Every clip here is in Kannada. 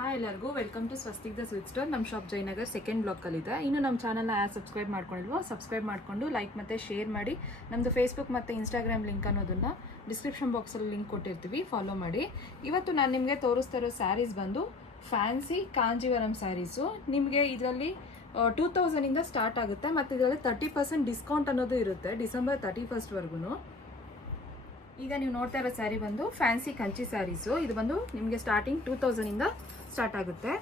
ಹಾಯ್ ಎಲ್ಲರಿಗೂ welcome to Swastik the sweet store. ನಮ್ಮ ಶಾಪ್ ಜಯನಗರ್ ಸೆಕೆಂಡ್ ಬ್ಲಾಕಲ್ಲಿದೆ. ಇನ್ನು ನಮ್ಮ ಚಾನಲ್ನ ಯಾರು ಸಬ್ಸ್ಕ್ರೈಬ್ ಮಾಡ್ಕೊಂಡಿಲ್ವೋ ಸಬ್ಸ್ಕ್ರೈಬ್ ಮಾಡಿಕೊಂಡು ಲೈಕ್ ಮತ್ತು ಶೇರ್ ಮಾಡಿ. ನಮ್ಮದು ಫೇಸ್ಬುಕ್ ಮತ್ತು ಇನ್ಸ್ಟಾಗ್ರಾಮ್ ಲಿಂಕ್ ಅನ್ನೋದನ್ನು ಡಿಸ್ಕ್ರಿಪ್ಷನ್ ಬಾಕ್ಸಲ್ಲಿ ಲಿಂಕ್ ಕೊಟ್ಟಿರ್ತೀವಿ, ಫಾಲೋ ಮಾಡಿ. ಇವತ್ತು ನಾನು ನಿಮಗೆ ತೋರಿಸ್ತಾ ಇರೋ ಸ್ಯಾರೀಸ್ ಬಂದು ಫ್ಯಾನ್ಸಿ ಕಾಂಜೀವರಂ ಸ್ಯಾರೀಸು. ನಿಮಗೆ ಇದರಲ್ಲಿ 2000ಇಂದ ಸ್ಟಾರ್ಟ್ ಆಗುತ್ತೆ ಮತ್ತು ಇದರಲ್ಲಿ 30% ಡಿಸ್ಕೌಂಟ್ ಅನ್ನೋದು ಇರುತ್ತೆ ಡಿಸೆಂಬರ್ 31st ಈಗ ನೀವು ನೋಡ್ತಾ ಇರೋ ಸ್ಯಾರಿ ಬಂದು ಫ್ಯಾನ್ಸಿ ಕಂಚಿ ಸ್ಯಾರೀಸು. ಇದು ಬಂದು ನಿಮಗೆ ಸ್ಟಾರ್ಟಿಂಗ್ 2000ಇಂದ ಸ್ಟಾರ್ಟ್ ಆಗುತ್ತೆ.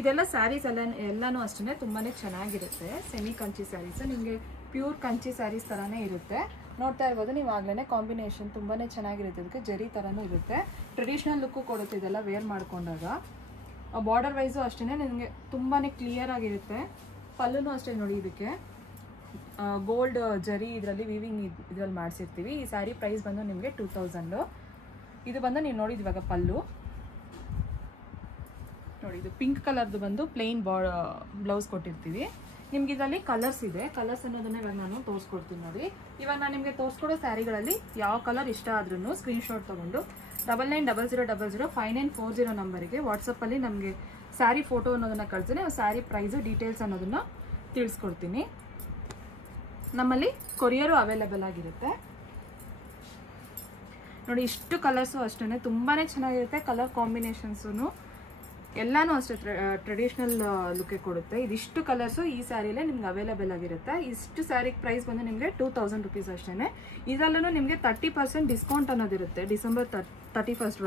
ಇದೆಲ್ಲ ಸ್ಯಾರೀಸ್ ಎಲ್ಲನೂ ಅಷ್ಟೇ ತುಂಬಾ ಚೆನ್ನಾಗಿರುತ್ತೆ. ಸೆಮಿ ಕಂಚಿ ಸ್ಯಾರೀಸು ನಿಮಗೆ ಪ್ಯೂರ್ ಕಂಚಿ ಸ್ಯಾರೀಸ್ ಥರನೇ ಇರುತ್ತೆ. ನೋಡ್ತಾ ಇರ್ಬೋದು ನೀವು ಆಗಲೇ ಕಾಂಬಿನೇಷನ್ ತುಂಬಾ ಚೆನ್ನಾಗಿರುತ್ತೆ. ಇದಕ್ಕೆ ಜರಿ ಥರನೂ ಇರುತ್ತೆ. ಟ್ರೆಡಿಷ್ನಲ್ ಲುಕ್ಕು ಕೊಡುತ್ತೆ ಇದೆಲ್ಲ ವೇರ್ ಮಾಡ್ಕೊಂಡಾಗ. ಬಾರ್ಡರ್ ವೈಸು ಅಷ್ಟೇ ನಿಮಗೆ ತುಂಬಾ ಕ್ಲಿಯರ್ ಆಗಿರುತ್ತೆ. ಪಲ್ಲುನೂ ಅಷ್ಟೇ ನೋಡಿ, ಇದಕ್ಕೆ ಗೋಲ್ಡ್ ಜರಿ ಇದರಲ್ಲಿ ವೀವಿಂಗ್ ಇದರಲ್ಲಿ ಮಾಡಿಸಿರ್ತೀವಿ. ಈ ಸ್ಯಾರಿ ಪ್ರೈಸ್ ಬಂದು ನಿಮಗೆ 2000. ಇದು ಬಂದು ನೀವು ನೋಡಿದ ಇವಾಗ ಪಲ್ಲು ನೋಡಿ, ಇದು ಪಿಂಕ್ ಕಲರ್ದು ಬಂದು ಪ್ಲೇನ್ ಬ್ಲೌಸ್ ಕೊಟ್ಟಿರ್ತೀವಿ. ನಿಮ್ಗೆ ಇದರಲ್ಲಿ ಕಲರ್ಸ್ ಇದೆ. ಕಲರ್ಸ್ ಅನ್ನೋದನ್ನ ಇವಾಗ ನಾನು ತೋರಿಸ್ಕೊಡ್ತೀನಿ ನೋಡಿ. ಇವಾಗ ನಾನು ನಿಮಗೆ ತೋರಿಸ್ಕೊಡೋ ಸ್ಯಾರಿಗಳಲ್ಲಿ ಯಾವ ಕಲರ್ ಇಷ್ಟ ಆದ್ರೂ ಸ್ಕ್ರೀನ್ಶಾಟ್ ತೊಗೊಂಡು 9900005940 ನಂಬರಿಗೆ ವಾಟ್ಸಪ್ಪಲ್ಲಿ ನಮಗೆ ಸ್ಯಾರಿ ಫೋಟೋ ಅನ್ನೋದನ್ನು ಕಳಿಸ್ತೀನಿ. ಸ್ಯಾರಿ ಪ್ರೈಸು ಡೀಟೇಲ್ಸ್ ಅನ್ನೋದನ್ನು ತಿಳಿಸ್ಕೊಡ್ತೀನಿ. ನಮ್ಮಲ್ಲಿ ಕೊರಿಯರು ಅವೈಲೇಬಲ್ ಆಗಿರುತ್ತೆ ನೋಡಿ. ಇಷ್ಟು ಕಲರ್ಸು ಅಷ್ಟೇ ತುಂಬಾ ಚೆನ್ನಾಗಿರುತ್ತೆ. ಕಲರ್ ಕಾಂಬಿನೇಷನ್ಸು ಎಲ್ಲನೂ ಅಷ್ಟೇ ಟ್ರೆಡಿಷ್ನಲ್ ಲುಕ್ಕೆ ಕೊಡುತ್ತೆ. ಇದಿಷ್ಟು ಕಲರ್ಸು ಈ ಸ್ಯಾರಿಲೇ ನಿಮ್ಗೆ ಅವೈಲೇಬಲ್ ಆಗಿರುತ್ತೆ. ಇಷ್ಟು ಸ್ಯಾರಿ ಪ್ರೈಸ್ ಬಂದು ನಿಮಗೆ 2000 ರುಪೀಸ್ ಅಷ್ಟೇ. ಇದರಲ್ಲೂ ನಿಮಗೆ 30% ಡಿಸ್ಕೌಂಟ್ ಅನ್ನೋದಿರುತ್ತೆ ಡಿಸೆಂಬರ್ 31st.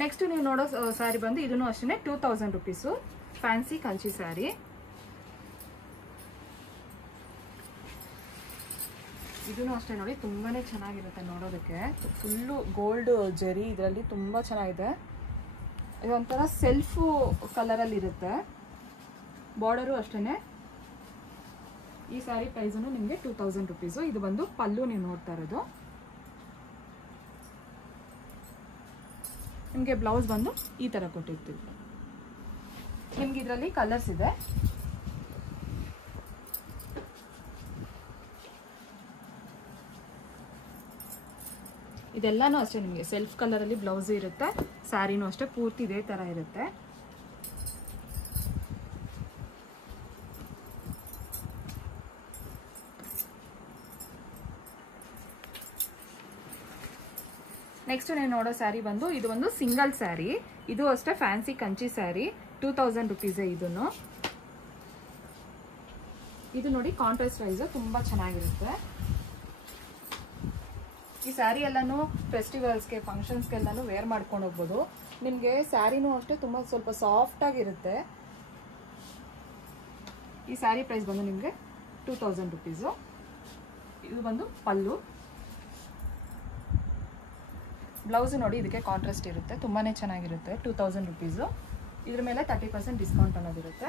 ನೆಕ್ಸ್ಟ್ ನೀವು ನೋಡೋ ಸ್ಯಾರಿ ಬಂದು ಇದನ್ನು ಅಷ್ಟೇ 2000 ರುಪೀಸು. ಫ್ಯಾನ್ಸಿ ಕಂಚಿ ಸ್ಯಾರಿ. ಇದನ್ನು ಅಷ್ಟೇ ನೋಡಿ, ತುಂಬಾ ಚೆನ್ನಾಗಿರುತ್ತೆ ನೋಡೋದಕ್ಕೆ. ಫುಲ್ಲು ಗೋಲ್ಡ್ ಜರಿ ಇದರಲ್ಲಿ ತುಂಬ ಚೆನ್ನಾಗಿದೆ. ಇದೊಂಥರ ಸೆಲ್ಫು ಕಲರಲ್ಲಿ ಇರುತ್ತೆ. ಬಾರ್ಡರು ಅಷ್ಟೇ. ಈ ಸ್ಯಾರಿ ಪ್ರೈಸನ್ನು ನಿಮಗೆ 2000 ರುಪೀಸು. ಇದು ಬಂದು ಪಲ್ಲು ನೀವು ನೋಡ್ತಾ ಇರೋದು. ನಿಮಗೆ ಬ್ಲೌಸ್ ಬಂದು ಈ ಥರ ಕೊಟ್ಟಿರ್ತೀವಿ. ನಿಮ್ಗೆ ಇದರಲ್ಲಿ ಕಲರ್ಸ್ ಇದೆ. ಇದೆಲ್ಲನೂ ಅಷ್ಟೇ ನಿಮಗೆ ಸೆಲ್ಫ್ ಕಲರಲ್ಲಿ ಬ್ಲೌಸ್ ಇರುತ್ತೆ. ಸ್ಯಾರಿನೂ ಅಷ್ಟೇ ಪೂರ್ತಿ ಇದೇ ಥರ ಇರುತ್ತೆ. ನೆಕ್ಸ್ಟ್ ನೀವು ನೋಡೋ ಸ್ಯಾರಿ ಬಂದು ಇದು ಒಂದು ಸಿಂಗಲ್ ಸ್ಯಾರಿ. ಇದು ಅಷ್ಟೇ ಫ್ಯಾನ್ಸಿ ಕಂಚಿ ಸ್ಯಾರಿ. 2000 ರುಪೀಸೇ ಇದನ್ನು. ಇದು ನೋಡಿ ಕಾಂಟ್ರಾಸ್ಟ್ ವೈಸ್ ತುಂಬ ಚೆನ್ನಾಗಿರುತ್ತೆ. ಈ ಸ್ಯಾರಿ ಎಲ್ಲನೂ ಫೆಸ್ಟಿವಲ್ಸ್ಗೆ ಫಂಕ್ಷನ್ಸ್ಗೆಲ್ಲನೂ ವೇರ್ ಮಾಡ್ಕೊಂಡು ಹೋಗ್ಬೋದು. ನಿಮಗೆ ಸ್ಯಾರಿನೂ ಅಷ್ಟೇ ತುಂಬ ಸ್ವಲ್ಪ ಸಾಫ್ಟ್ ಆಗಿರುತ್ತೆ. ಈ ಸ್ಯಾರಿ ಪ್ರೈಸ್ ಬಂದು ನಿಮಗೆ 2000 ರುಪೀಸು. ಇದು ಬಂದು ಪಲ್ಲು. ಬ್ಲೌಸು ನೋಡಿ ಇದಕ್ಕೆ ಕಾಂಟ್ರಾಸ್ಟ್ ಇರುತ್ತೆ. ತುಂಬಾ ಚೆನ್ನಾಗಿರುತ್ತೆ. 2000 ರುಪೀಸು. ಇದ್ರ ಮೇಲೆ 30% ಡಿಸ್ಕೌಂಟ್ ಅನ್ನೋದಿರುತ್ತೆ.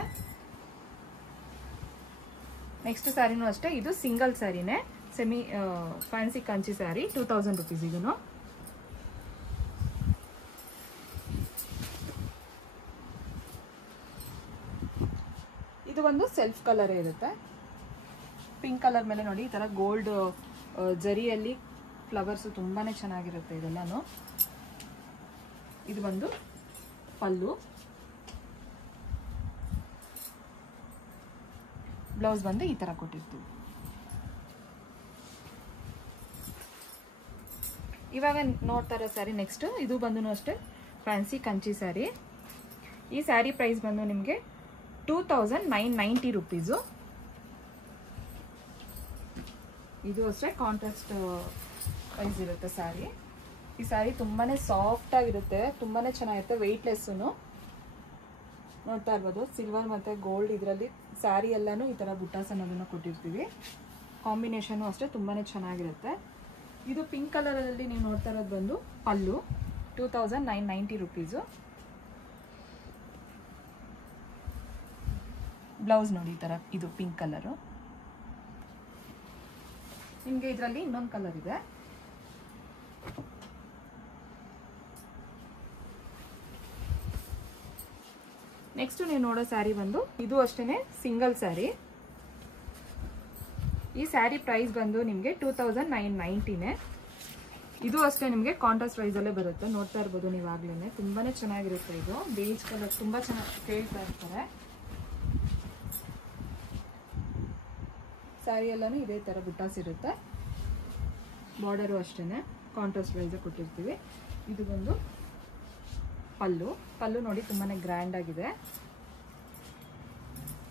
ನೆಕ್ಸ್ಟ್ ಸ್ಯಾರಿನೂ ಅಷ್ಟೇ. ಇದು ಸಿಂಗಲ್ ಸ್ಯಾರಿನೇ, semi fancy Kanchi sari. 2000 rupees. ಇದನ್ನು ಇದು ಒಂದು ಸೆಲ್ಫ್ ಕಲರೇ ಇರುತ್ತೆ. ಪಿಂಕ್ ಕಲರ್ ಮೇಲೆ ನೋಡಿ ಈ ಥರ ಗೋಲ್ಡ್ ಜರಿಯಲ್ಲಿ ಫ್ಲವರ್ಸು ತುಂಬಾ ಚೆನ್ನಾಗಿರುತ್ತೆ ಇದೆಲ್ಲನೂ. ಇದು ಬಂದು ಪಲ್ಲು. ಬ್ಲೌಸ್ ಬಂದು ಈ ಥರ ಕೊಟ್ಟಿರ್ತೀವಿ. ಇವಾಗ ನೋಡ್ತಾ ಇರೋ ಸ್ಯಾರಿ ನೆಕ್ಸ್ಟ್. ಇದು ಬಂದು ಅಷ್ಟೇ ಫ್ಯಾನ್ಸಿ ಕಂಚಿ ಸ್ಯಾರಿ. ಈ ಸ್ಯಾರಿ ಪ್ರೈಸ್ ಬಂದು ನಿಮಗೆ 2990 ರುಪೀಸು. ಇದು ಅಷ್ಟೇ ಕಾಂಟ್ರಾಸ್ಟ್ ಪ್ರೈಸ್ ಇರುತ್ತೆ ಸ್ಯಾರಿ. ಈ ಸ್ಯಾರಿ ತುಂಬಾ ಸಾಫ್ಟ್ ಆಗಿರುತ್ತೆ, ತುಂಬಾ ಚೆನ್ನಾಗಿರುತ್ತೆ. ವೆಯ್ಟ್ಲೆಸ್ಸು ನೋಡ್ತಾ ಇರ್ಬೋದು. ಸಿಲ್ವರ್ ಮತ್ತು ಗೋಲ್ಡ್ ಇದರಲ್ಲಿ ಸ್ಯಾರಿ ಎಲ್ಲನೂ ಈ ಥರ ಬುಟ್ಟಾಸ್ ಅನ್ನೋದನ್ನು ಕೊಟ್ಟಿರ್ತೀವಿ. ಕಾಂಬಿನೇಷನ್ನು ಅಷ್ಟೇ ತುಂಬಾ ಚೆನ್ನಾಗಿರುತ್ತೆ. ಇದು ಪಿಂಕ್ ಕಲರಲ್ಲಿ ನೀವು ನೋಡ್ತಾ ಇರೋದು ಬಂದು ಪಲ್ಲು. 2990 ರುಪೀಸು. ಬ್ಲೌಸ್ ನೋಡಿ ಈ ಥರ, ಇದು ಪಿಂಕ್ ಕಲರು. ನಿಮಗೆ ಇದರಲ್ಲಿ ಇನ್ನೊಂದು ಕಲರ್ ಇದೆ. ನೆಕ್ಸ್ಟ್ ನೀವು ನೋಡೋ ಸ್ಯಾರಿ ಬಂದು ಇದು ಅಷ್ಟೇ ಸಿಂಗಲ್ ಸ್ಯಾರಿ. ಈ ಸ್ಯಾರಿ ಪ್ರೈಸ್ ಬಂದು ನಿಮಗೆ 2990. ಇದು ಅಷ್ಟೇ ನಿಮಗೆ ಕಾಂಟ್ರಾಸ್ಟ್ ಪ್ರೈಸಲ್ಲೇ ಬರುತ್ತೆ. ನೋಡ್ತಾ ಇರ್ಬೋದು ನೀವಾಗ್ಲೇ, ತುಂಬಾ ಚೆನ್ನಾಗಿರುತ್ತೆ. ಇದು ಬೇಜ್ ಕಲರ್ ತುಂಬ ಚೆನ್ನಾಗಿ ಕೇಳ್ತಾ ಇರ್ತಾರೆ. ಸ್ಯಾರಿ ಎಲ್ಲನೂ ಇದೇ ಥರ ಬುಟ್ಟಾಸ್ ಇರುತ್ತೆ. ಬಾರ್ಡರು ಅಷ್ಟೇ ಕಾಂಟ್ರಾಸ್ಟ್ ಪ್ರೈಸೇ ಕೊಟ್ಟಿರ್ತೀವಿ. ಇದು ಬಂದು ಪಲ್ಲು ನೋಡಿ ತುಂಬಾ ಗ್ರ್ಯಾಂಡ್ ಆಗಿದೆ.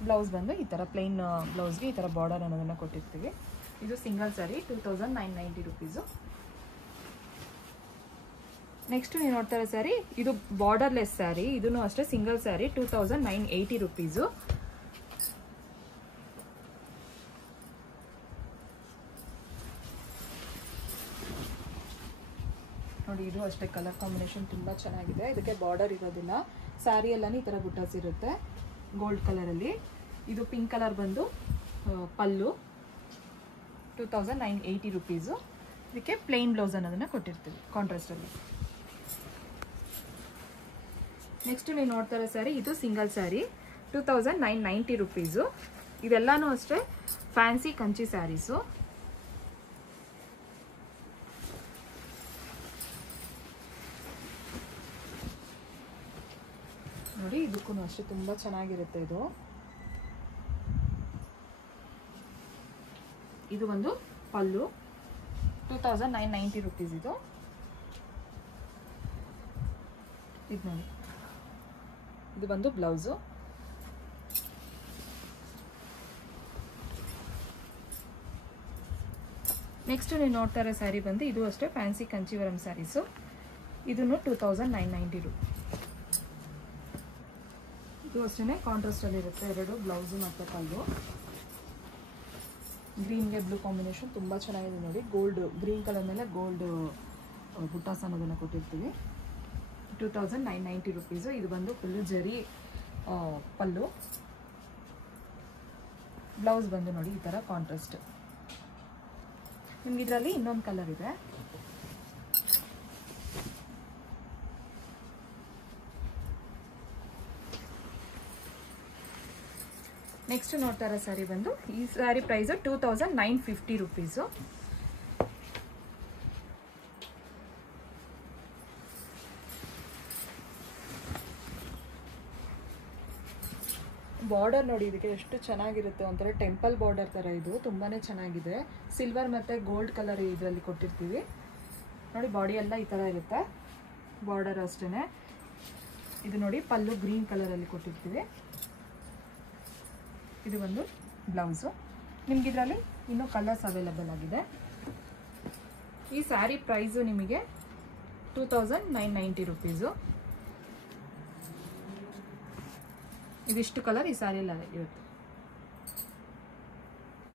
ಬ್ಲೌಸ್ ಬಂದು ಈ ಥರ ಪ್ಲೈನ್ ಬ್ಲೌಸ್ಗೆ ಈ ಥರ ಬಾರ್ಡರ್ ಅನ್ನೋದನ್ನು ಕೊಟ್ಟಿರ್ತೀವಿ. ಇದು ಸಿಂಗಲ್ ಸ್ಯಾರಿ 2990 ರುಪೀಸು. ನೆಕ್ಸ್ಟ್ ನೀವು ನೋಡ್ತಾ ಇರೋ ಸ್ಯಾರಿ ಇದು ಬಾರ್ಡರ್ಲೆಸ್ ಸ್ಯಾರಿ. ಇದೂ ಅಷ್ಟೇ ಸಿಂಗಲ್ ಸ್ಯಾರಿ 2980 ರುಪೀಸು. ನೋಡಿ ಇದು ಅಷ್ಟೇ ಕಲರ್ ಕಾಂಬಿನೇಷನ್ ತುಂಬ ಚೆನ್ನಾಗಿದೆ. ಇದಕ್ಕೆ ಬಾರ್ಡರ್ ಇರೋದಿಲ್ಲ. ಸ್ಯಾರಿ ಎಲ್ಲಾನು ಈ ಥರ ಬುಟ್ಟಾಸ್ ಇರುತ್ತೆ ಗೋಲ್ಡ್ ಕಲರಲ್ಲಿ. ಇದು ಪಿಂಕ್ ಕಲರ್ ಬಂದು ಪಲ್ಲು 2980 ರುಪೀಸು. ಇದಕ್ಕೆ ಪ್ಲೇನ್ ಬ್ಲೌಸ್ ಅನ್ನೋದನ್ನು ಕೊಟ್ಟಿರ್ತೀವಿ ಕಾಂಟ್ರಾಸ್ಟಲ್ಲಿ. ನೆಕ್ಸ್ಟ್ ನೀವು ನೋಡ್ತಾ ಇರೋ ಸ್ಯಾರಿ ಇದು ಸಿಂಗಲ್ ಸ್ಯಾರಿ 2990 ರುಪೀಸು. ಇದೆಲ್ಲನೂ ಅಷ್ಟೇ ಫ್ಯಾನ್ಸಿ ಕಂಚಿ ಸ್ಯಾರೀಸು. ನೋಡಿ ಇದಕ್ಕೂ ಅಷ್ಟೇ ತುಂಬ ಚೆನ್ನಾಗಿರುತ್ತೆ. ಇದು ಒಂದು ಪಲ್ಲು 2990 ರುಪೀಸ್. ಇದು ನೋಡಿ ಇದು ಬಂದು ಬ್ಲೌಸು. ನೆಕ್ಸ್ಟ್ ನೀವು ನೋಡ್ತಾ ಇರೋ ಸ್ಯಾರಿ ಬಂದು ಇದು ಅಷ್ಟೇ ಫ್ಯಾನ್ಸಿ ಕಂಚಿವರಂ ಸ್ಯಾರೀಸು. ಇದನ್ನು 2990 ರುಪೀಸ್. ಇದು ಅಷ್ಟೇ ಕಾಂಟ್ರಾಸ್ಟಲ್ಲಿ ಇರುತ್ತೆ. ಎರಡು ಬ್ಲೌಸು ಮತ್ತು ಪಲ್ಲು. ಗ್ರೀನ್ಗೆ ಬ್ಲೂ ಕಾಂಬಿನೇಷನ್ ತುಂಬ ಚೆನ್ನಾಗಿದೆ ನೋಡಿ. ಗೋಲ್ಡ್ ಗ್ರೀನ್ ಕಲರ್ ಮೇಲೆ ಗೋಲ್ಡ್ ಬುಟ್ಟಾಸ್ ಅನ್ನೋದನ್ನು ಕೊಟ್ಟಿರ್ತೀವಿ. 2990 ರುಪೀಸು. ಇದು ಬಂದು ಫುಲ್ಲು ಜರಿ ಪಲ್ಲು. ಬ್ಲೌಸ್ ಬಂದು ನೋಡಿ ಈ ಥರ ಕಾಂಟ್ರಾಸ್ಟ್. ನಿಮ್ಗೆ ಇದರಲ್ಲಿ ಇನ್ನೊಂದು ಕಲರ್ ಇದೆ. ನೆಕ್ಸ್ಟ್ ನೋಡ್ತಾ ಇರೋ ಸ್ಯಾರಿ ಬಂದು ಈ ಸ್ಯಾರಿ ಪ್ರೈಸು 2950 ರುಪೀಸು. ಬಾರ್ಡರ್ ನೋಡಿ ಇದಕ್ಕೆ ಎಷ್ಟು ಚೆನ್ನಾಗಿರುತ್ತೆ. ಒಂಥರ ಟೆಂಪಲ್ ಬಾರ್ಡರ್ ಥರ ಇದು ತುಂಬಾ ಚೆನ್ನಾಗಿದೆ. ಸಿಲ್ವರ್ ಮತ್ತು ಗೋಲ್ಡ್ ಕಲರ್ ಇದರಲ್ಲಿ ಕೊಟ್ಟಿರ್ತೀವಿ ನೋಡಿ. ಬಾಡಿ ಎಲ್ಲ ಈ ಥರ ಇರುತ್ತೆ. ಬಾರ್ಡರ್ ಅಷ್ಟೇ. ಇದು ನೋಡಿ ಪಲ್ಲು ಗ್ರೀನ್ ಕಲರಲ್ಲಿ ಕೊಟ್ಟಿರ್ತೀವಿ. ಇದು ಒಂದು ಬ್ಲೌಸು. ನಿಮ್ಗೆ ಇದರಲ್ಲಿ ಇನ್ನೂ ಕಲರ್ಸ್ ಅವೈಲಬಲ್ ಆಗಿದೆ. ಈ ಸ್ಯಾರಿ ಪ್ರೈಸು ನಿಮಗೆ 2990 ರುಪೀಸು. ಇದಿಷ್ಟು ಕಲರ್ ಈ ಸ್ಯಾರಿಯಲ್ಲಿ ಇರುತ್ತೆ.